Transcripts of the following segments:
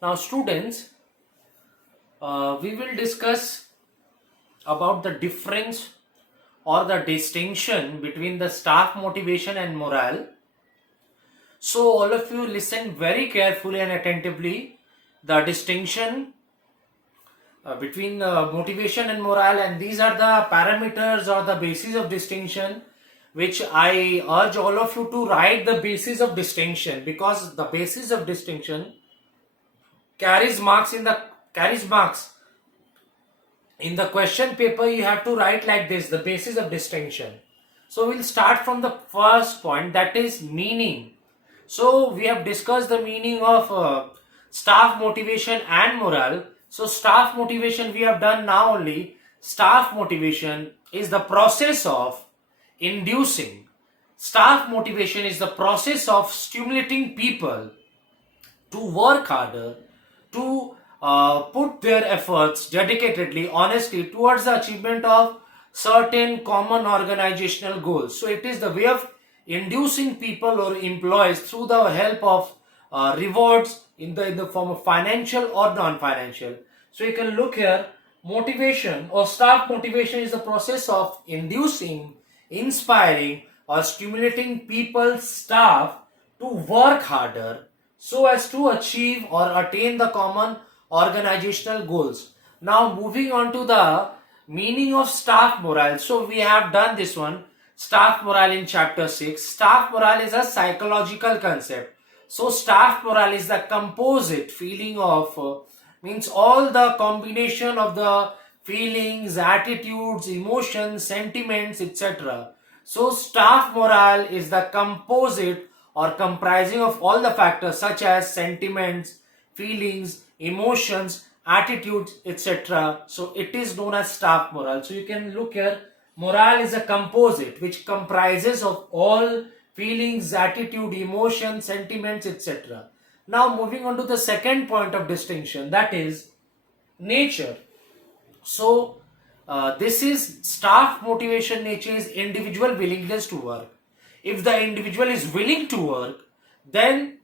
Now, students, we will discuss about the difference or the distinction between the staff motivation and morale. So, all of you listen very carefully and attentively. The distinction between motivation and morale, and these are the parameters or the basis of distinction, which I urge all of you to write the basis of distinction, because the basis of distinction carries marks in the question paper. You have to write like this, the basis of distinction. So we'll start from the first point, that is meaning. So we have discussed the meaning of staff motivation and morale. So staff motivation we have done now only. Staff motivation is the process of inducing. Staff motivation is the process of stimulating people to work harder, to put their efforts dedicatedly, honestly towards the achievement of certain common organizational goals. So it is the way of inducing people or employees through the help of rewards in the form of financial or non-financial. So you can look here, motivation or staff motivation is the process of inducing, inspiring or stimulating people, staff to work harder so as to achieve or attain the common organizational goals. Now moving on to the meaning of staff morale. So we have done this one, staff morale, in chapter 6. Staff morale is a psychological concept. So staff morale is the composite feeling of means all the combination of the feelings, attitudes, emotions, sentiments, etc. So staff morale is the composite or comprising of all the factors such as sentiments, feelings, emotions, attitudes, etc. So it is known as staff morale. So you can look here, morale is a composite which comprises of all feelings, attitude, emotions, sentiments, etc. Now moving on to the second point of distinction, that is nature. So this is staff motivation. Nature is individual willingness to work. If the individual is willing to work, then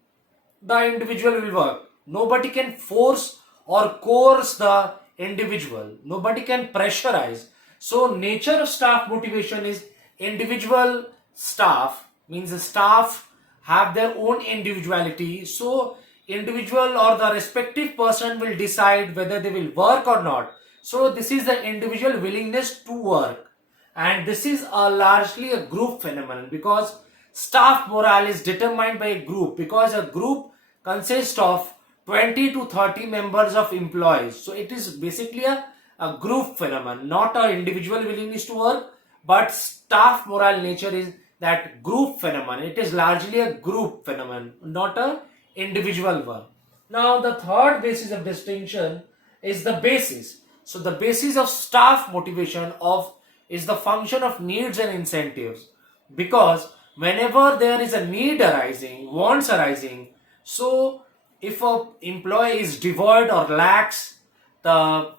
the individual will work. Nobody can force or coerce the individual. Nobody can pressurize. So nature of staff motivation is individual staff, means the staff have their own individuality. So individual or the respective person will decide whether they will work or not. So this is the individual willingness to work, and this is largely a group phenomenon, because staff morale is determined by a group, because a group consists of 20 to 30 members of employees. So it is basically a group phenomenon, not an individual willingness to work, but staff morale nature is that group phenomenon. It is largely a group phenomenon, not a individual one. Now the third basis of distinction is the basis. So the basis of staff motivation of is the function of needs and incentives, because whenever there is a need arising, wants arising, so if a employee is devoid or lacks the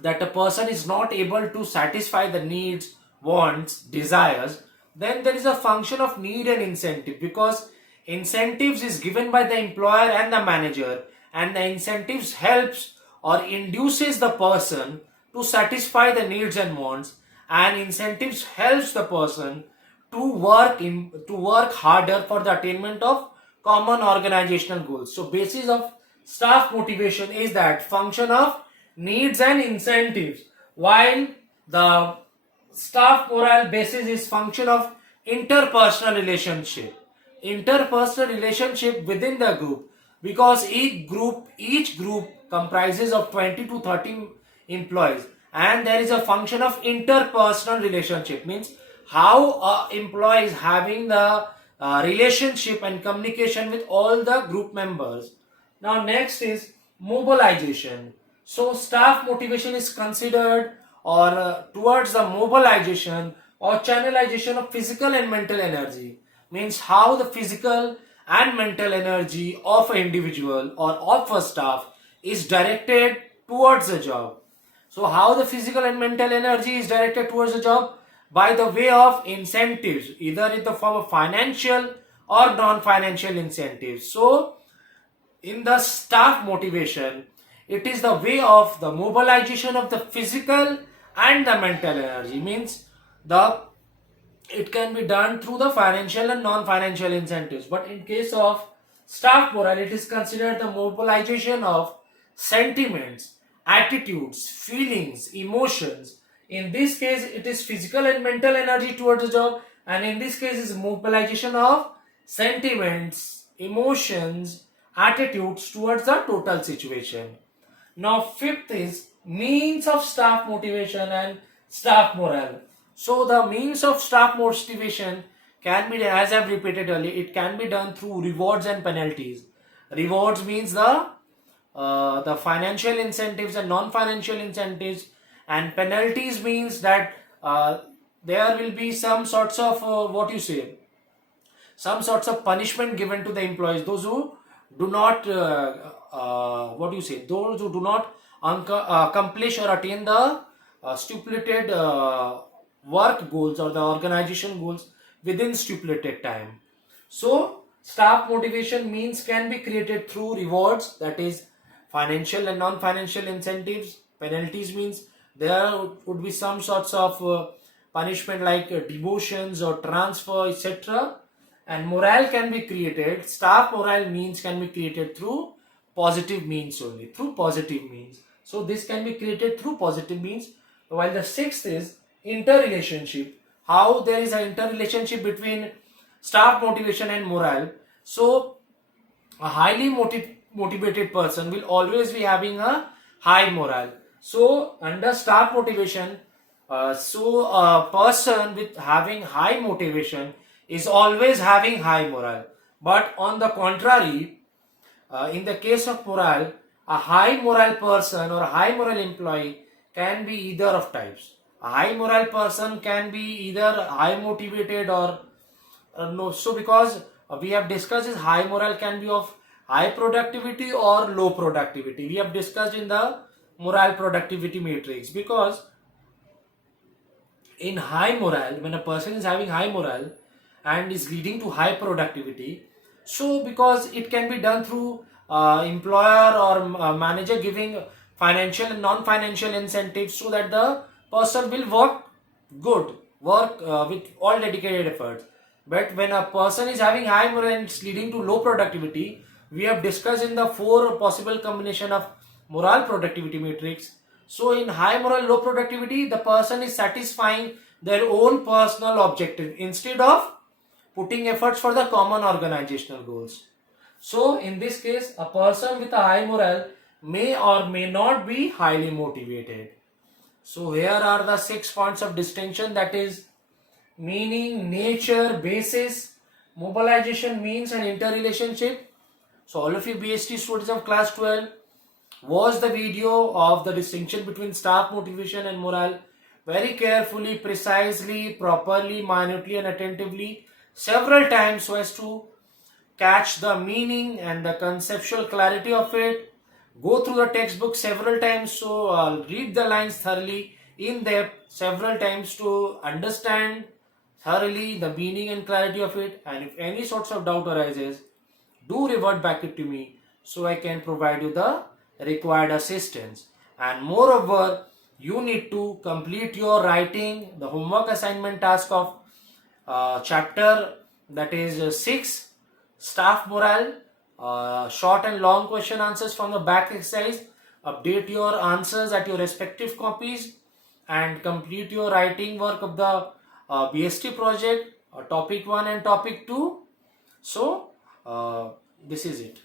that a person is not able to satisfy the needs, wants, desires, then there is a function of need and incentive, because incentives is given by the employer and the manager, and the incentives helps or induces the person to satisfy the needs and wants, and incentives helps the person to work harder for the attainment of common organizational goals. So basis of staff motivation is that function of needs and incentives, while the staff morale basis is function of interpersonal relationship within the group, because each group comprises of 20 to 30 employees, and there is a function of interpersonal relationship, means how a employee is having the relationship and communication with all the group members. Now next is mobilization. So staff motivation is considered or towards the mobilization or channelization of physical and mental energy, means how the physical and mental energy of an individual or of a staff is directed towards a job. So how the physical and mental energy is directed towards a job? By the way of incentives, either in the form of financial or non-financial incentives. So in the staff motivation, it is the way of the mobilization of the physical and the mental energy. Means the it can be done through the financial and non-financial incentives. But in case of staff morale, it is considered the mobilization of sentiments, attitudes, feelings, emotions. In this case, it is physical and mental energy towards the job, and in this case, is mobilization of sentiments, emotions, attitudes towards the total situation. Now, fifth is means of staff motivation and staff morale. So, the means of staff motivation can be, as I've repeated earlier, it can be done through rewards and penalties. Rewards means the financial incentives and non-financial incentives, and penalties means that there will be some sorts of some sorts of punishment given to the employees, those who do not those who do not accomplish or attain the stipulated work goals or the organization goals within stipulated time. So staff motivation means can be created through rewards, that is financial and non-financial incentives. Penalties means there would be some sorts of punishment like demotions or transfer, etc. And morale can be created, staff morale means can be created through positive means only, through positive means. So this can be created through positive means. While the sixth is interrelationship, how there is an interrelationship between staff motivation and morale. So a highly motivated person will always be having a high morale. So under staff motivation, so a person with having high motivation is always having high morale. But on the contrary, in the case of morale, a high morale person or a high morale employee can be either of types. A high morale person can be either high motivated or no. So because we have discussed is high morale can be of high productivity or low productivity. We have discussed in the morale productivity matrix, because in high morale, when a person is having high morale and is leading to high productivity, so because it can be done through employer or manager giving financial and non-financial incentives, so that the person will work good, work with all dedicated efforts. But when a person is having high morale and it's leading to low productivity, we have discussed in the four possible combination of morale productivity matrix. So in high morale, low productivity, the person is satisfying their own personal objective instead of putting efforts for the common organizational goals. So in this case, a person with a high morale may or may not be highly motivated. So here are the 6 points of distinction, that is meaning, nature, basis, mobilization, means and interrelationship. So all of you BST students of class 12, watch the video of the distinction between staff motivation and morale very carefully, precisely, properly, minutely and attentively several times, so as to catch the meaning and the conceptual clarity of it. Go through the textbook several times, so read the lines thoroughly in depth several times to understand thoroughly the meaning and clarity of it. And if any sorts of doubt arises, do revert back it to me so I can provide you the required assistance. And moreover, you need to complete your writing, the homework assignment task of chapter, that is 6, staff morale, short and long question answers from the back exercise. Update your answers at your respective copies and complete your writing work of the BST project, topic 1 and topic 2. So this is it.